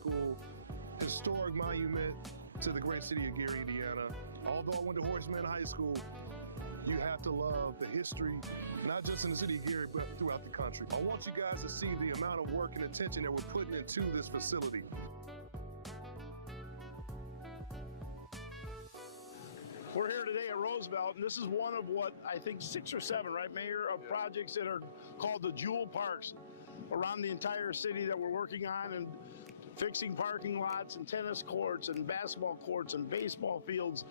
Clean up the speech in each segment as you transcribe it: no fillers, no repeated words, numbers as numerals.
School, historic monument to the great city of Gary, Indiana. Although I went to Horseman High School, you have to love the history, not just in the city of Gary, but throughout the country. I want you guys to see the amount of work and attention that we're putting into this facility. We're here today at Roosevelt, and this is one of what I think 6 or 7, right, Mayor, of projects that are called the Jewel Parks around the entire city that we're working on, and fixing parking lots and tennis courts and basketball courts and baseball fields.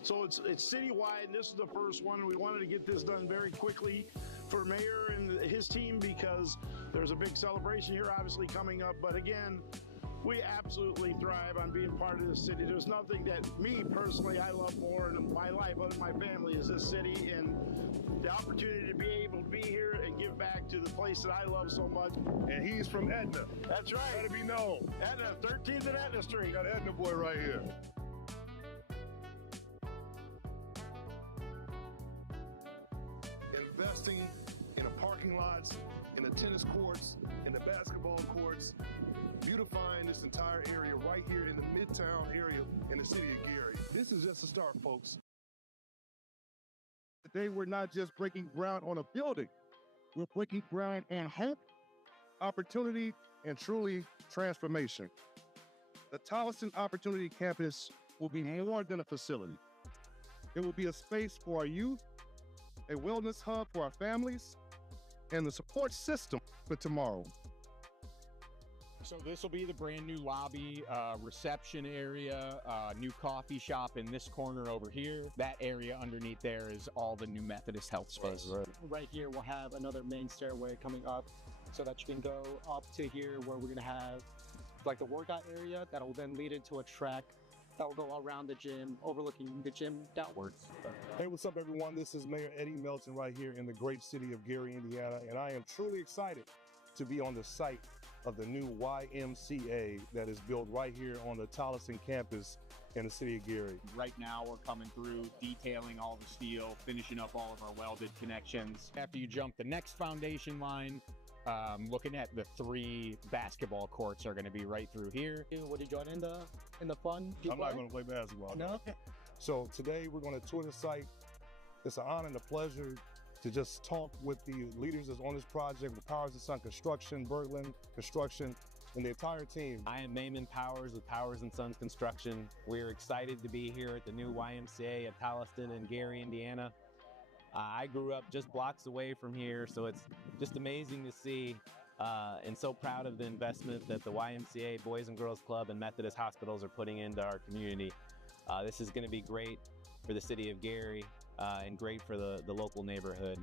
So it's citywide, and this is the first one. We wanted to get this done very quickly for Mayor and his team because there's a big celebration here obviously coming up. But again, we absolutely thrive on being part of this city. There's nothing that me personally I love more in my life other than my family is this city, and the opportunity to be able to be here and give back to the place that I love so much. And he's from Etna. That's right. Gotta be known. Etna, 13th and Etna Street. Got Etna boy right here. Investing in the parking lots, in the tennis courts, in the basketball courts, beautifying this entire area right here in the Midtown area in the city of Gary. This is just a start, folks. Today, we're not just breaking ground on a building. We're breaking ground in hope, opportunity, and truly transformation. The Tolleson Opportunity Campus will be more than a facility. It will be a space for our youth, a wellness hub for our families, and the support system for tomorrow. So this will be the brand new lobby, reception area, new coffee shop in this corner over here. That area underneath there is all the new Methodist Health space. Right here, we'll have another main stairway coming up so that you can go up to here where we're gonna have like the workout area that will then lead into a track that will go around the gym, overlooking the gym downwards. Hey, what's up, everyone? This is Mayor Eddie Melton right here in the great city of Gary, Indiana, and I am truly excited to be on the site of the new YMCA that is built right here on the Tolleson campus in the city of Gary. Right now we're coming through, detailing all the steel, finishing up all of our welded connections. After you jump the next foundation line, looking at the 3 basketball courts are going to be right through here. Would you join in the fun? I'm not going to play basketball. No? So today we're going to tour the site. It's an honor and a pleasure to just talk with the leaders that's on this project, with Powers & Son Construction, Berglund Construction, and the entire team. I am Maimon Powers with Powers & Sons Construction. We're excited to be here at the new YMCA at Tolleson in Gary, Indiana. I grew up just blocks away from here, so it's just amazing to see and so proud of the investment that the YMCA, Boys and Girls Club, and Methodist Hospitals are putting into our community. This is going to be great for the city of Gary and great for the local neighborhood.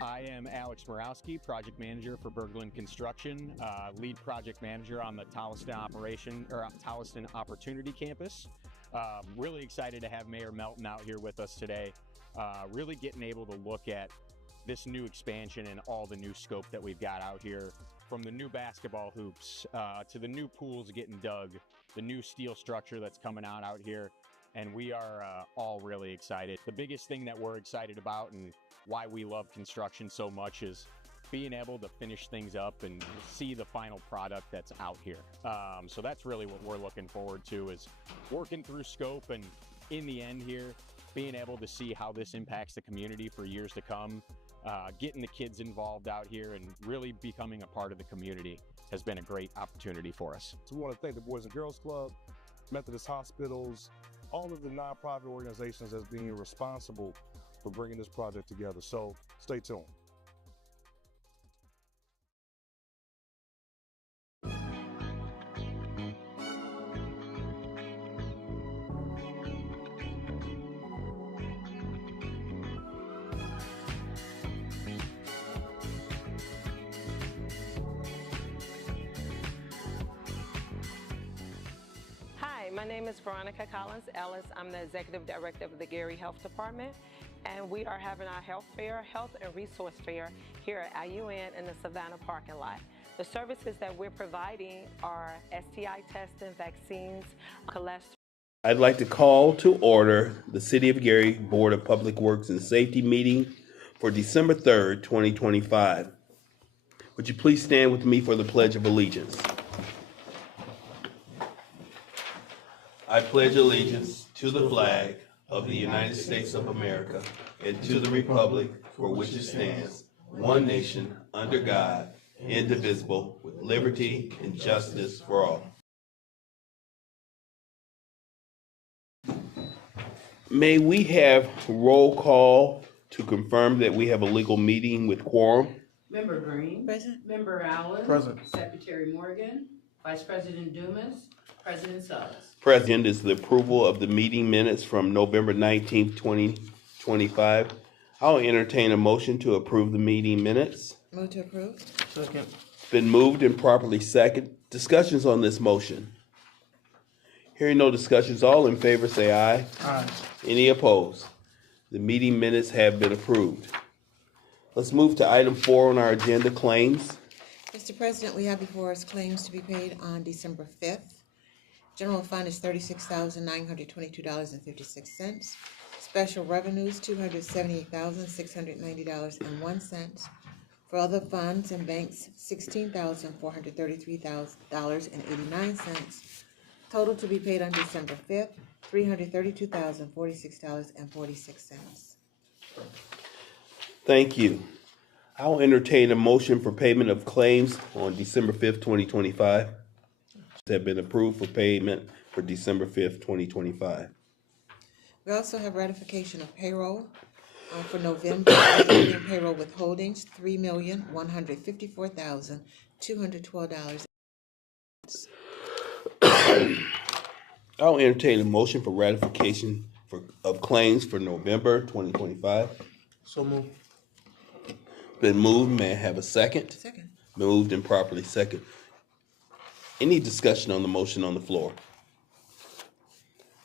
I am Alex Morawski, project manager for Berglund Construction, lead project manager on the Tolleson Opportunity Campus. Really excited to have Mayor Melton out here with us today. Really getting able to look at this new expansion and all the new scope that we've got out here, from the new basketball hoops to the new pools getting dug, the new steel structure that's coming out here. And we are all really excited. The biggest thing that we're excited about and why we love construction so much is being able to finish things up and see the final product that's out here. So that's really what we're looking forward to, is working through scope and in the end here, being able to see how this impacts the community for years to come. Getting the kids involved out here and really becoming a part of the community has been a great opportunity for us. So we want to thank the Boys and Girls Club, Methodist Hospitals, all of the nonprofit organizations that's being responsible for bringing this project together. So stay tuned. My name is Veronica Collins Ellis. I'm the Executive Director of the Gary Health Department, and we are having our health fair, health and resource fair here at IUN in the Savannah parking lot. The services that we're providing are STI testing, vaccines, cholesterol. I'd like to call to order the City of Gary Board of Public Works and Safety meeting for December 3rd, 2025. Would you please stand with me for the Pledge of Allegiance? I pledge allegiance to the flag of the United States of America and to the republic for which it stands, one nation, under God, indivisible, with liberty and justice for all. May we have roll call to confirm that we have a legal meeting with quorum? Member Green. Present. Member Allen. Present. Secretary Morgan. Vice President Dumas. President Suggs. Present is the approval of the meeting minutes from November 19th, 2025. I'll entertain a motion to approve the meeting minutes. Move to approve. Second. Been moved and properly second. Discussions on this motion. Hearing no discussions, all in favor say aye. Aye. Any opposed? The meeting minutes have been approved. Let's move to item 4 on our agenda, claims. Mr. President, we have before us claims to be paid on December 5th. General fund is $36,922.56. Special revenues, $278,690.01. For other funds and banks, $16,433.89. Total to be paid on December 5th, $332,046.46. Thank you. I'll entertain a motion for payment of claims on December 5th, 2025. Have been approved for payment for December 5th, 2025. We also have ratification of payroll for November, including payroll withholdings, $3,154,212. I'll entertain a motion for ratification of claims for November 2025. So moved. Been moved. May I have a second? Second. Moved and properly second. Any discussion on the motion on the floor?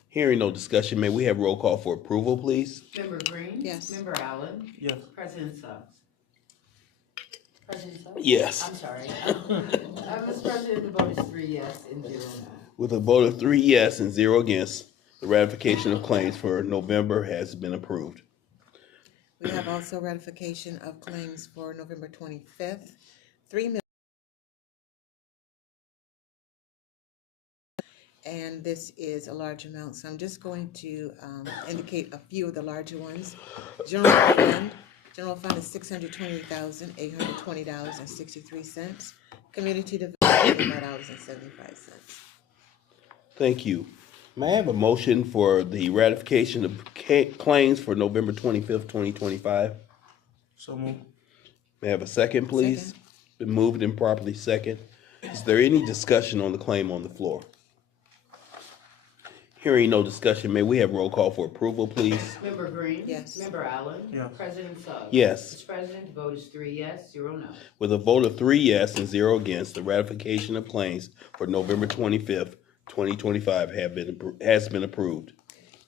Hearing no discussion, may we have roll call for approval, please? Member Green. Yes. Member Allen. Yes. President Suggs. President Suggs? Yes. I'm sorry. Mr. President, the vote is 3 yes and 0 no. With a vote of 3 yes and 0 against, the ratification of claims for November has been approved. We have also ratification of claims for November 25th, $3 million. And this is a large amount, so I'm just going to indicate a few of the larger ones. General fund is $628,820.63. Community development, $5.75. Thank you. May I have a motion for the ratification of claims for November 25th, 2025? So moved. May I have a second, please? Second. Been moved and properly second. Is there any discussion on the claim on the floor? Hearing no discussion, may we have roll call for approval, please? Member Green. Yes. Member Allen. Yes. President Suggs. Yes. Mr. President, the vote is 3 yes, 0 no. With a vote of 3 yes and 0 against, the ratification of claims for November 25th, 2025 has been approved.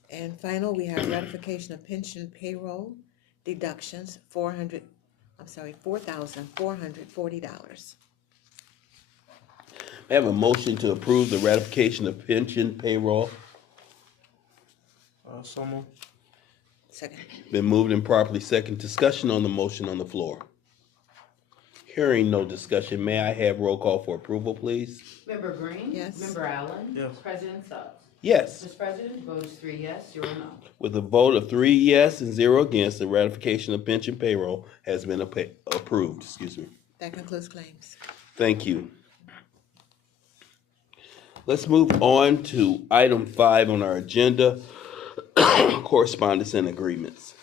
And final, we have ratification of pension payroll deductions, $4,440. May I have a motion to approve the ratification of pension payroll? So moved. Second. Been moved and properly second. Discussion on the motion on the floor. Hearing no discussion, may I have roll call for approval, please? Member Green. Yes. Member Allen. Yes. President Suggs. Yes. Mr. President, the vote is 3 yes, 0 no. With a vote of 3 yes and 0 against, the ratification of pension payroll has been approved. Excuse me. That concludes claims. Thank you. Let's move on to item 5 on our agenda, correspondence and agreements.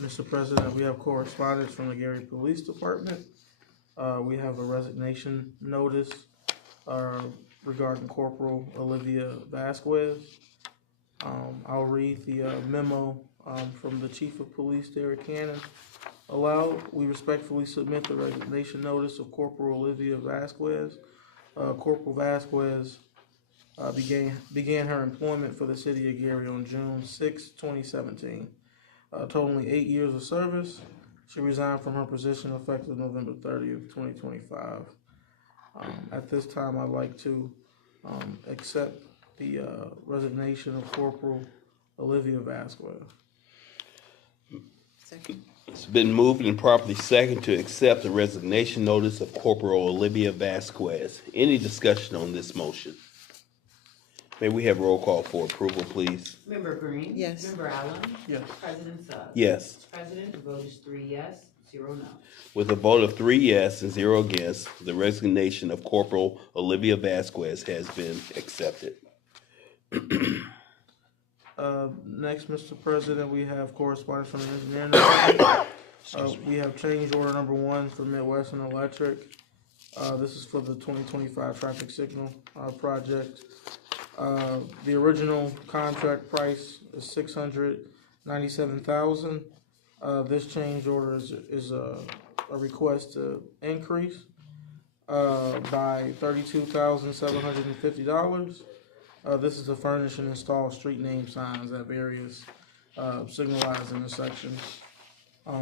Mr. President, we have correspondence from the Gary Police Department. We have a resignation notice regarding Corporal Olivia Vasquez. I'll read the memo from the Chief of Police, Derek Cannon. Aloud, we respectfully submit the resignation notice of Corporal Olivia Vasquez. Corporal Vasquez began her employment for the city of Gary on June 6, 2017. Totaling 8 years of service. She resigned from her position effective November 30th, 2025. At this time, I'd like to accept the resignation of Corporal Olivia Vasquez. Second. It's been moved and properly second to accept the resignation notice of Corporal Olivia Vasquez. Any discussion on this motion? May we have roll call for approval, please? Member Green? Yes. Member Allen? Yes. President Suggs? Yes. Mr. President, the vote is 3 yes, 0 no. With a vote of 3 yes and 0 against, the resignation of Corporal Olivia Vasquez has been accepted. Next, Mr. President, we have correspondence from the engineering department. We have change order number 1 for Midwestern Electric. This is for the 2025 traffic signal project. The original contract price is $697,000. This change order is a request to increase by $32,750. This is to furnish and install street name signs at various signalized intersections.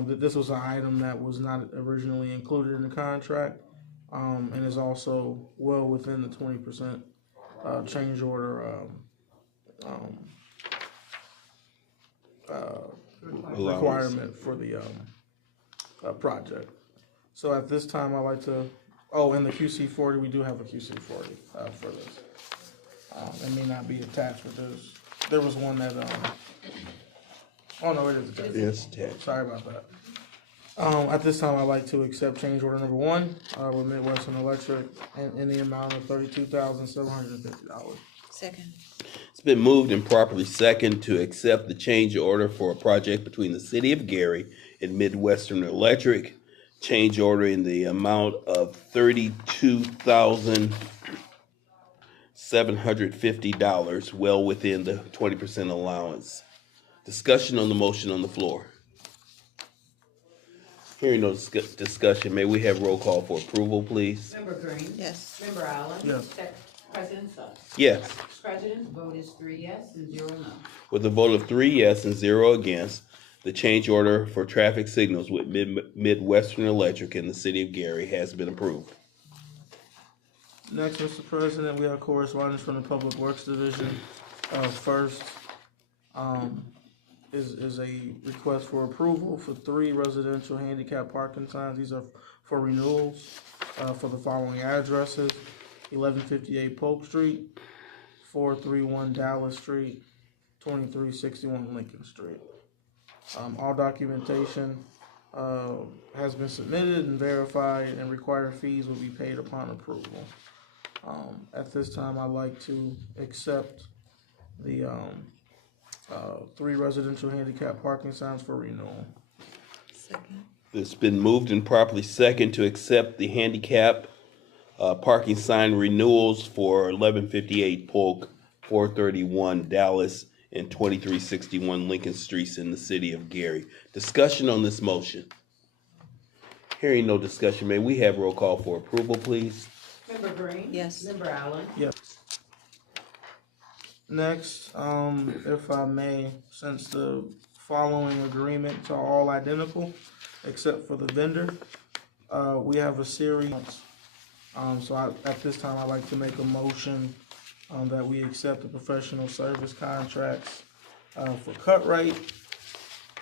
This was an item that was not originally included in the contract, and is also well within the 20% change order requirement for the project. So at this time, I'd like to, in the QC40, we do have a QC40 for this. It may not be attached, but there was one that, oh no, it is attached. Yes, attached. Sorry about that. At this time, I'd like to accept change order number 1 with Midwestern Electric in the amount of $32,750. Second. It's been moved and properly second to accept the change order for a project between the City of Gary and Midwestern Electric. Change order in the amount of $32,750, well within the 20% allowance. Discussion on the motion on the floor. Hearing no discussion, may we have roll call for approval, please? Member Green? Yes. Member Allen? Yes. President Suggs? Yes. Mr. President, the vote is 3 yes and 0 no. With a vote of 3 yes and 0 against, the change order for traffic signals with Midwestern Electric in the City of Gary has been approved. Next, Mr. President, we have correspondence from the Public Works Division. First is a request for approval for 3 residential handicap parking signs. These are for renewals for the following addresses: 1158 Polk Street, 431 Dallas Street, 2361 Lincoln Street. All documentation has been submitted and verified, and required fees will be paid upon approval. At this time, I'd like to accept the 3 residential handicap parking signs for renewal. Second. It's been moved and properly second to accept the handicap parking sign renewals for 1158 Polk, 431 Dallas, and 2361 Lincoln Streets in the City of Gary. Discussion on this motion. Hearing no discussion, may we have roll call for approval, please? Member Green? Yes. Member Allen? Yes. Next, if I may, since the following agreements are all identical except for the vendor, we have a series. At this time, I'd like to make a motion that we accept the professional service contracts for Cut-Rite,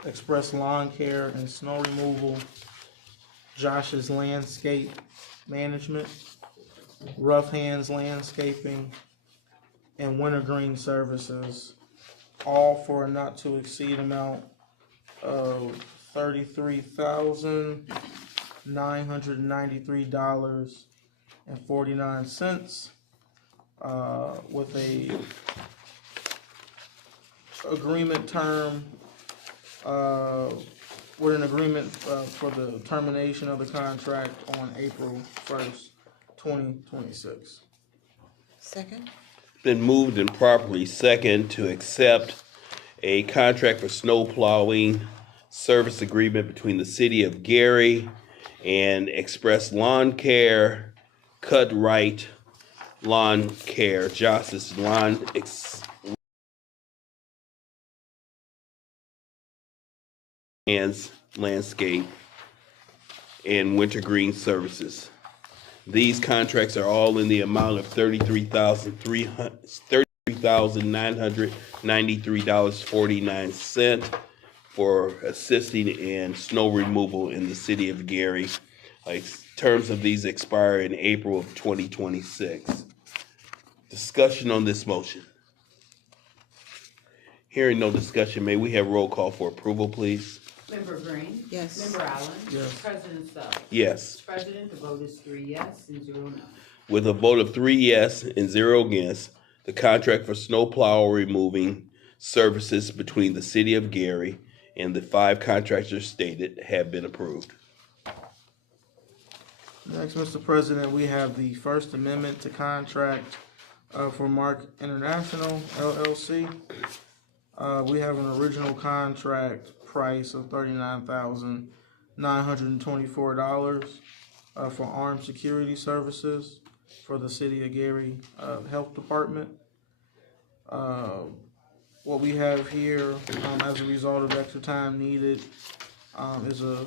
Express Lawn Care and Snow Removal, Josh's Landscape Management, Rough Hands Landscaping, and Wintergreen Services, all for a not to exceed amount of $33,993.49, with a agreement term, with an agreement for the termination of the contract on April 1st, 2026. Second. Been moved and properly second to accept a contract for snow plowing service agreement between the City of Gary and Express Lawn Care, Cut-Rite Lawn Care, Josh's Landscape, and Wintergreen Services. These contracts are all in the amount of $33,993.49 for assisting in snow removal in the City of Gary. Terms of these expire in April of 2026. Discussion on this motion. Hearing no discussion, may we have roll call for approval, please? Member Green? Yes. Member Allen? Yes. President Suggs? Yes. Mr. President, the vote is 3 yes and 0 no. With a vote of 3 yes and 0 against, the contract for snowplow removing services between the city of Gary and the 5 contractors stated have been approved. Next, Mr. President, we have the First Amendment to contract for Mark International LLC. We have an original contract price of $39,924 for armed security services for the City of Gary Health Department. What we have here as a result of extra time needed is a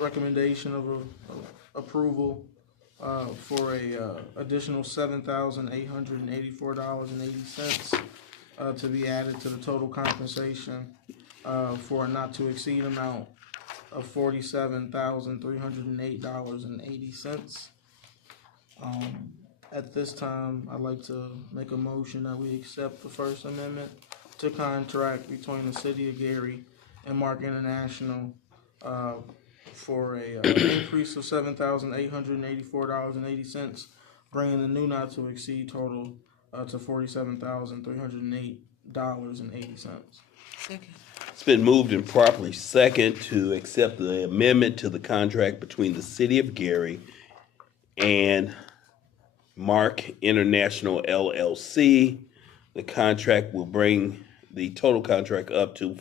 recommendation of approval for a additional $7,884.80 to be added to the total compensation for a not to exceed amount of $47,308.80. At this time, I'd like to make a motion that we accept the First Amendment to contract between the City of Gary and Mark International for a increase of $7,884.80, bringing the new not to exceed total to $47,308.80. Second. It's been moved and properly second to accept the amendment to the contract between the City of Gary and Mark International LLC. The contract will bring the total contract up to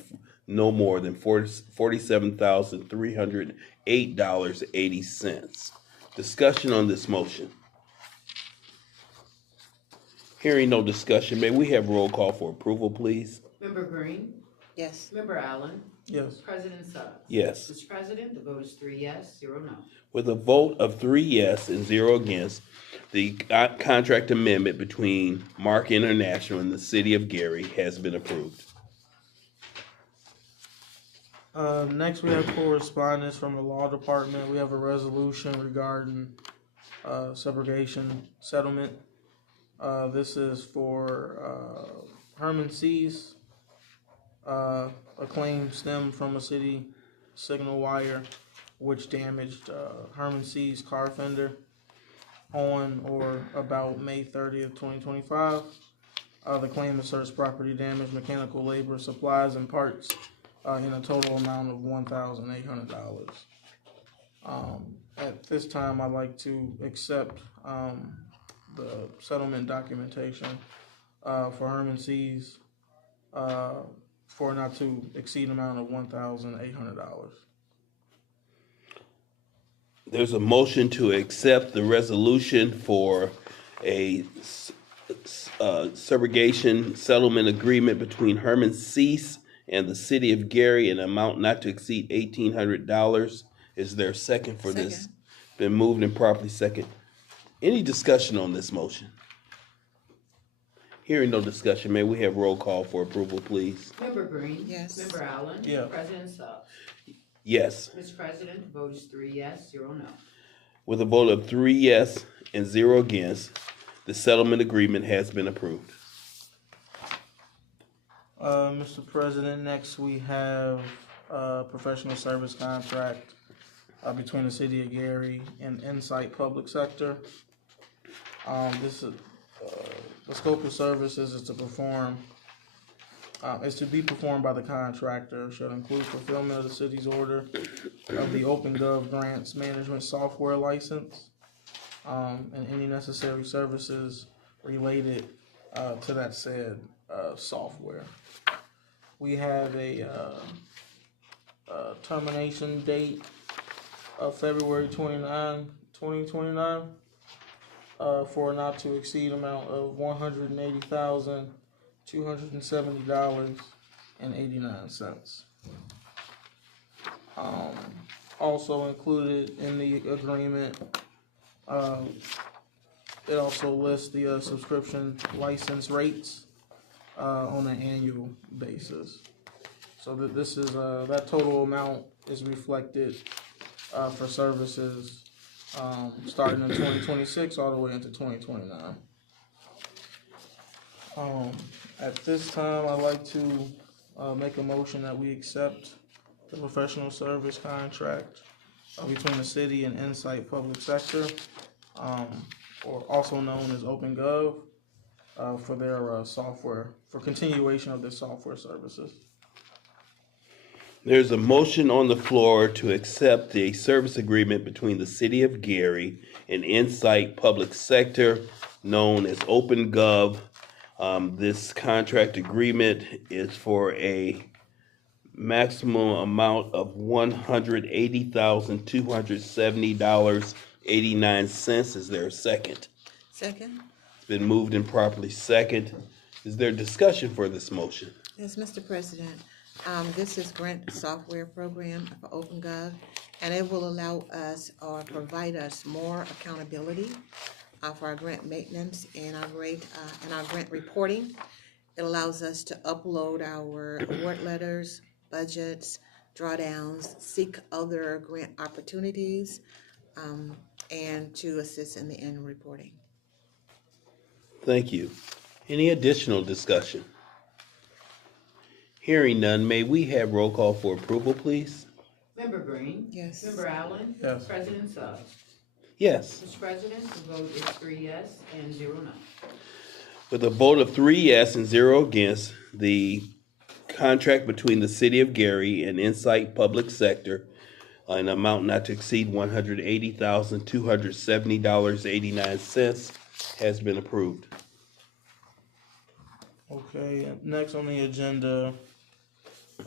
no more than $47,308.80. Discussion on this motion. Hearing no discussion, may we have roll call for approval, please? Member Green? Yes. Member Allen? Yes. President Suggs? Yes. Mr. President, the vote is 3 yes, 0 no. With a vote of 3 yes and 0 against, the contract amendment between Mark International and the City of Gary has been approved. Next, we have correspondence from the Law Department. We have a resolution regarding subrogation settlement. This is for Herman C's. A claim stemmed from a city signal wire which damaged Herman C's car fender on or about May 30th, 2025. The claim asserts property damage, mechanical labor, supplies, and parts in a total amount of $1,800. At this time, I'd like to accept the settlement documentation for Herman C's for not to exceed amount of $1,800. There's a motion to accept the resolution for a subrogation settlement agreement between Herman Cease and the City of Gary in an amount not to exceed $1,800. Is there a second for this? Been moved and properly second. Any discussion on this motion? Hearing no discussion, may we have roll call for approval, please? Member Green? Yes. Member Allen? Yeah. President Suggs? Yes. Mr. President, the vote is 3 yes, 0 no. With a vote of 3 yes and 0 against, the settlement agreement has been approved. Mr. President, next we have a professional service contract between the City of Gary and Insight Public Sector. This is the scope of services is to be performed by the contractor. Should include fulfillment of the city's order of the OpenGov Grants Management Software license and any necessary services related to that said software. We have a termination date of February 29, 2029 for a not to exceed amount of $180,270.89. Also included in the agreement, it also lists the subscription license rates on an annual basis. So that this is that total amount is reflected for services starting in 2026 all the way into 2029. At this time, I'd like to make a motion that we accept the professional service contract between the city and Insight Public Sector, or also known as OpenGov, for their software, for continuation of their software services. There's a motion on the floor to accept the service agreement between the City of Gary and Insight Public Sector, known as OpenGov. This contract agreement is for a maximum amount of $180,270.89. Is there a second? Second? It's been moved and properly second. Is there discussion for this motion? Yes, Mr. President. This is grant software program for OpenGov, and it will allow us or provide us more accountability for our grant maintenance and our grant reporting. It allows us to upload our award letters, budgets, drawdowns, seek other grant opportunities, and to assist in the annual reporting. Thank you. Any additional discussion? Hearing none, may we have roll call for approval, please? Member Green? Yes. Member Allen? Yes. President Suggs? Yes. Mr. President, the vote is 3 yes and 0 no. With a vote of 3 yes and 0 against, the contract between the City of Gary and Insight Public Sector, an amount not to exceed $180,270.89, has been approved. Okay, next on the agenda,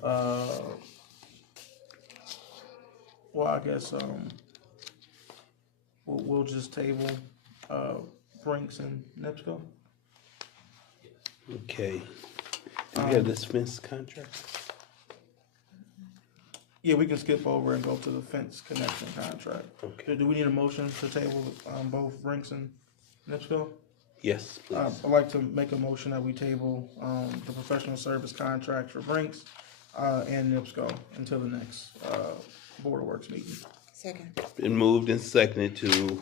well, I guess, we'll just table, Brinks and NIPSCO. Okay. Do we have this fence contract? Yeah, we can skip over and go to the fence connection contract. Okay. Do we need a motion to table, both Brinks and NIPSCO? Yes, please. I'd like to make a motion that we table, the professional service contract for Brinks, and NIPSCO until the next, Board of Works meeting. Second. Been moved and seconded to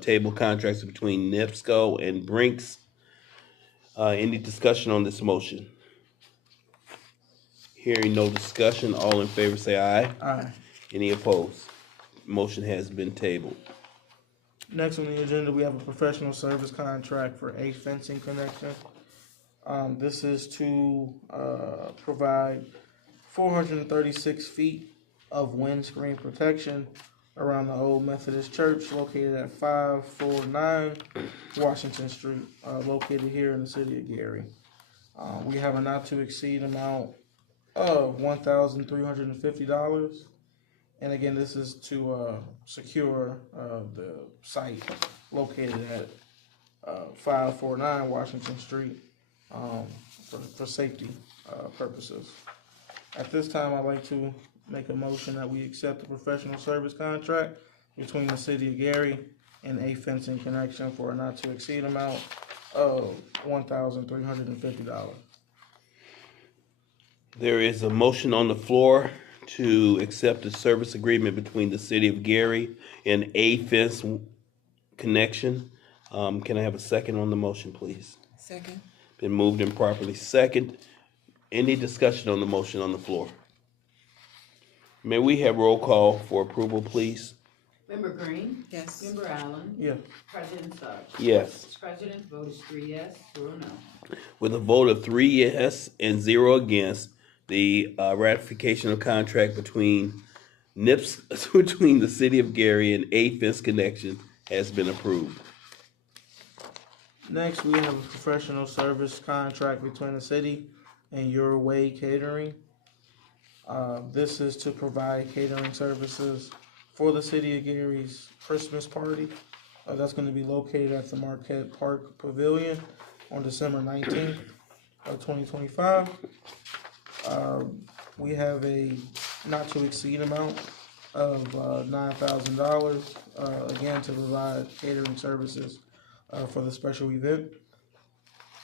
table contracts between NIPSCO and Brinks. Any discussion on this motion? Hearing no discussion, all in favor say aye. Aye. Any opposed? Motion has been tabled. Next on the agenda, we have a professional service contract for A Fencing Connection. This is to provide 436 feet of windscreen protection around the Old Methodist Church located at 549 Washington Street, located here in the city of Gary. We have a not to exceed amount of $1,350. And again, this is to secure the site located at 549 Washington Street for safety purposes. At this time, I'd like to make a motion that we accept the professional service contract between the City of Gary and A Fencing Connection for a not to exceed amount of $1,350. There is a motion on the floor to accept the service agreement between the City of Gary and A Fence Connection. Can I have a second on the motion, please? Second. Been moved and properly second. Any discussion on the motion on the floor? May we have roll call for approval, please? Member Green? Yes. Member Allen? Yeah. President Suggs? Yes. Mr. President, the vote is 3 yes, 0 no. With a vote of 3 yes and 0 against, the ratification of contract between between the City of Gary and A Fence Connection has been approved. Next, we have a professional service contract between the city and Your Way Catering. This is to provide catering services for the City of Gary's Christmas party. That's going to be located at the Marquette Park Pavilion on December 19th of 2025. We have a not to exceed amount of $9,000, again, to provide catering services for the special event.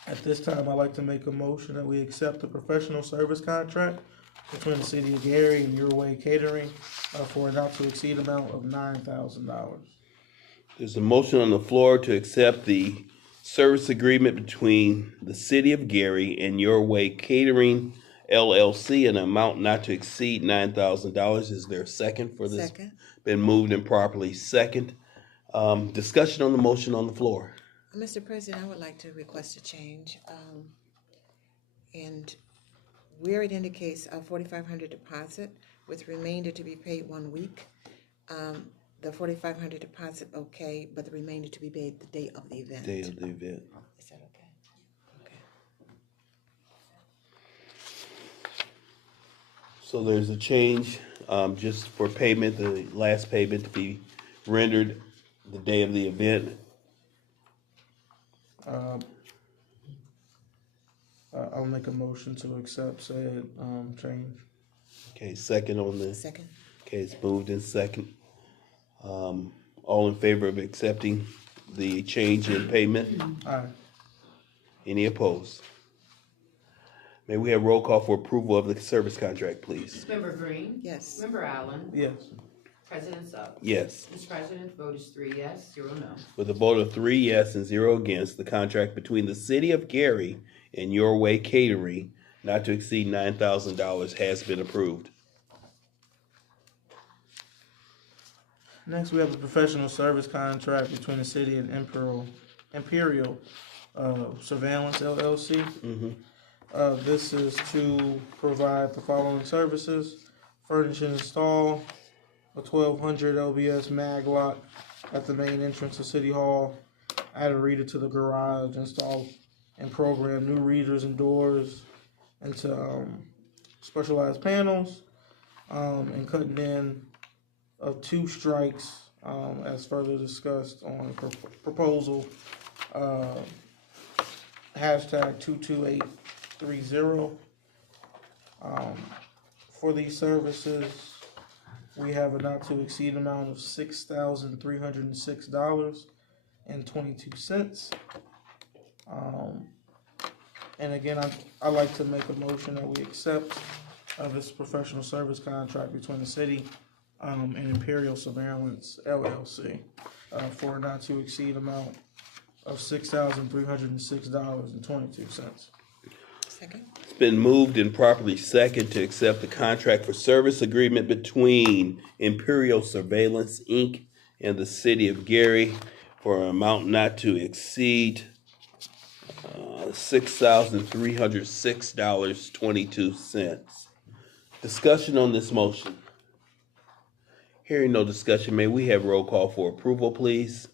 At this time, I'd like to make a motion that we accept the professional service contract between the City of Gary and Your Way Catering for a not to exceed amount of $9,000. There's a motion on the floor to accept the service agreement between the City of Gary and Your Way Catering LLC, an amount not to exceed $9,000. Is there a second for this? Second. Been moved and properly second. Discussion on the motion on the floor. Mr. President, I would like to request a change. And where it indicates a $4,500 deposit with remainder to be paid 1 week, the $4,500 deposit okay, but the remainder to be paid the day of the event. Day of the event. Is that okay? Okay. So there's a change, just for payment, the last payment to be rendered the day of the event. I'll make a motion to accept said change. Okay, second on the. Second. Okay, it's moved in second. All in favor of accepting the change in payment? Aye. Any opposed? May we have roll call for approval of the service contract, please? Member Green? Yes. Member Allen? Yes. President Suggs? Yes. Mr. President, the vote is 3 yes, 0 no. With a vote of 3 yes and 0 against, the contract between the City of Gary and Your Way Catering, not to exceed $9,000, has been approved. Next, we have a professional service contract between the city and Imperial Surveillance LLC. This is to provide the following services: furnish and install a 1200 LBS mag lock at the main entrance of City Hall, add a reader to the garage, install and program new readers and doors into specialized panels, and cutting in of 2 strikes, as further discussed on proposal hashtag 22830. For these services, we have a not to exceed amount of $6,306.22. And again, I'd like to make a motion that we accept this professional service contract between the city and Imperial Surveillance LLC for a not to exceed amount of $6,306.22. Second. It's been moved and properly second to accept the contract for service agreement between Imperial Surveillance, Inc. and the City of Gary for an amount not to exceed $6,306.22. Discussion on this motion. Hearing no discussion, may we have roll call for approval, please?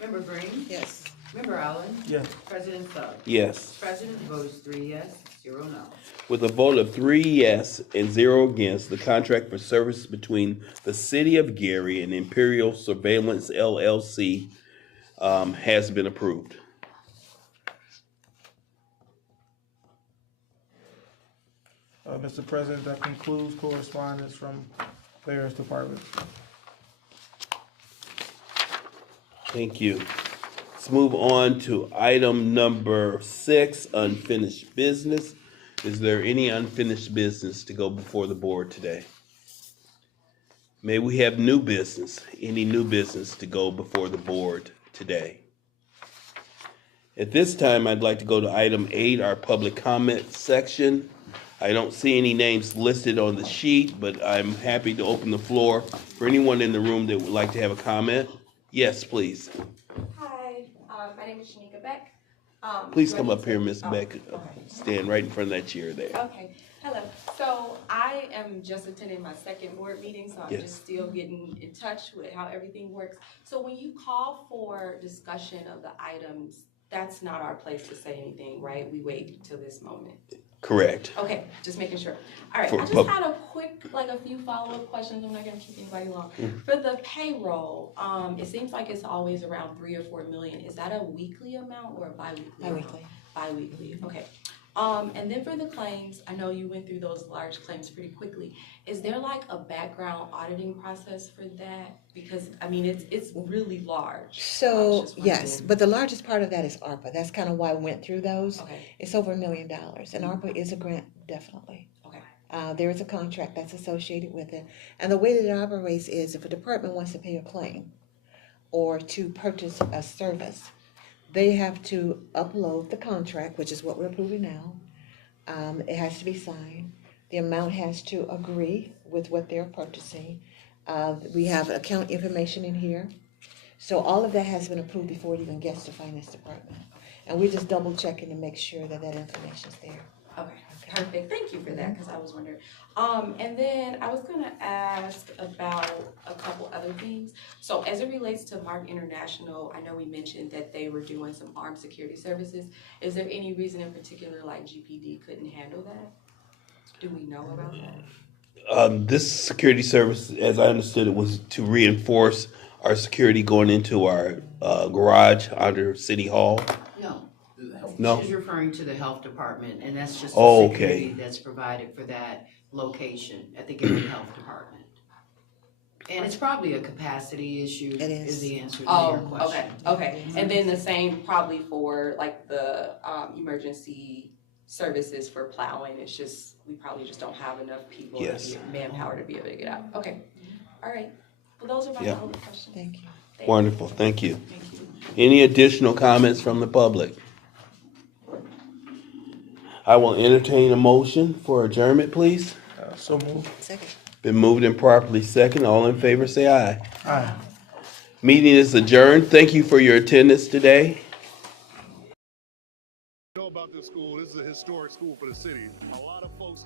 Member Green? Yes. Member Allen? Yes. President Suggs? Yes. Mr. President, the vote is 3 yes, 0 no. With a vote of 3 yes and 0 against, the contract for service between the City of Gary and Imperial Surveillance LLC has been approved. Mr. President, that concludes correspondence from various departments. Thank you. Let's move on to item number 6, unfinished business. Is there any unfinished business to go before the board today? May we have new business, any new business to go before the board today? At this time, I'd like to go to item 8, our public comment section. I don't see any names listed on the sheet, but I'm happy to open the floor for anyone in the room that would like to have a comment. Yes, please. Hi, my name is Shanika Beck. Please come up here, Ms. Beck. Okay. Stand right in front of that chair there. Okay, hello. So I am just attending my second board meeting, so I'm Yes. just still getting in touch with how everything works. So when you call for discussion of the items, that's not our place to say anything, right? We wait till this moment. Correct. Okay, just making sure. All right, For I just pub- had a quick, like a few follow-up questions. I'm not gonna keep anybody long. Mm. For the payroll, it seems like it's always around 3 or 4 million. Is that a weekly amount or a bi-weekly? Bi-weekly. Bi-weekly, okay. And then for the claims, I know you went through those large claims pretty quickly. Is there like a background auditing process for that? Because, I mean, it's really large. So, yes, but the largest part of that is ARPA. That's kind of why I went through those. Okay. It's over $1 million, and ARPA is a grant, definitely. Okay. There is a contract that's associated with it. And the way that it operates is if a department wants to pay a claim or to purchase a service, they have to upload the contract, which is what we're approving now. It has to be signed. The amount has to agree with what they're purchasing. We have account information in here. So all of that has been approved before it even gets to finance department. And we're just double checking to make sure that that information's there. Okay, perfect. Thank you for that, because I was wondering. And then I was gonna ask about a couple other things. So as it relates to Mark International, I know we mentioned that they were doing some armed security services. Is there any reason in particular like GPD couldn't handle that? Do we know about that? This security service, as I understood it, was to reinforce our security going into our garage under City Hall. No? She's referring to the health department, and that's just Oh, the security okay. that's provided for that location at the Gary Health Department. And it's probably a capacity issue is the answer to your question. Okay. And then the same probably for like the emergency services for plowing. It's just, we probably just don't have enough people, Yes. manpower to be able to get out. Okay, all right. Well, those are my only questions. Thank you. Wonderful, thank you. Any additional comments from the public? I will entertain a motion for adjournment, please. So moved. Second. Been moved and properly second. All in favor, say aye. Aye. Meeting is adjourned. Thank you for your attendance today. Know about this school. This is a historic school for the city. A lot of folks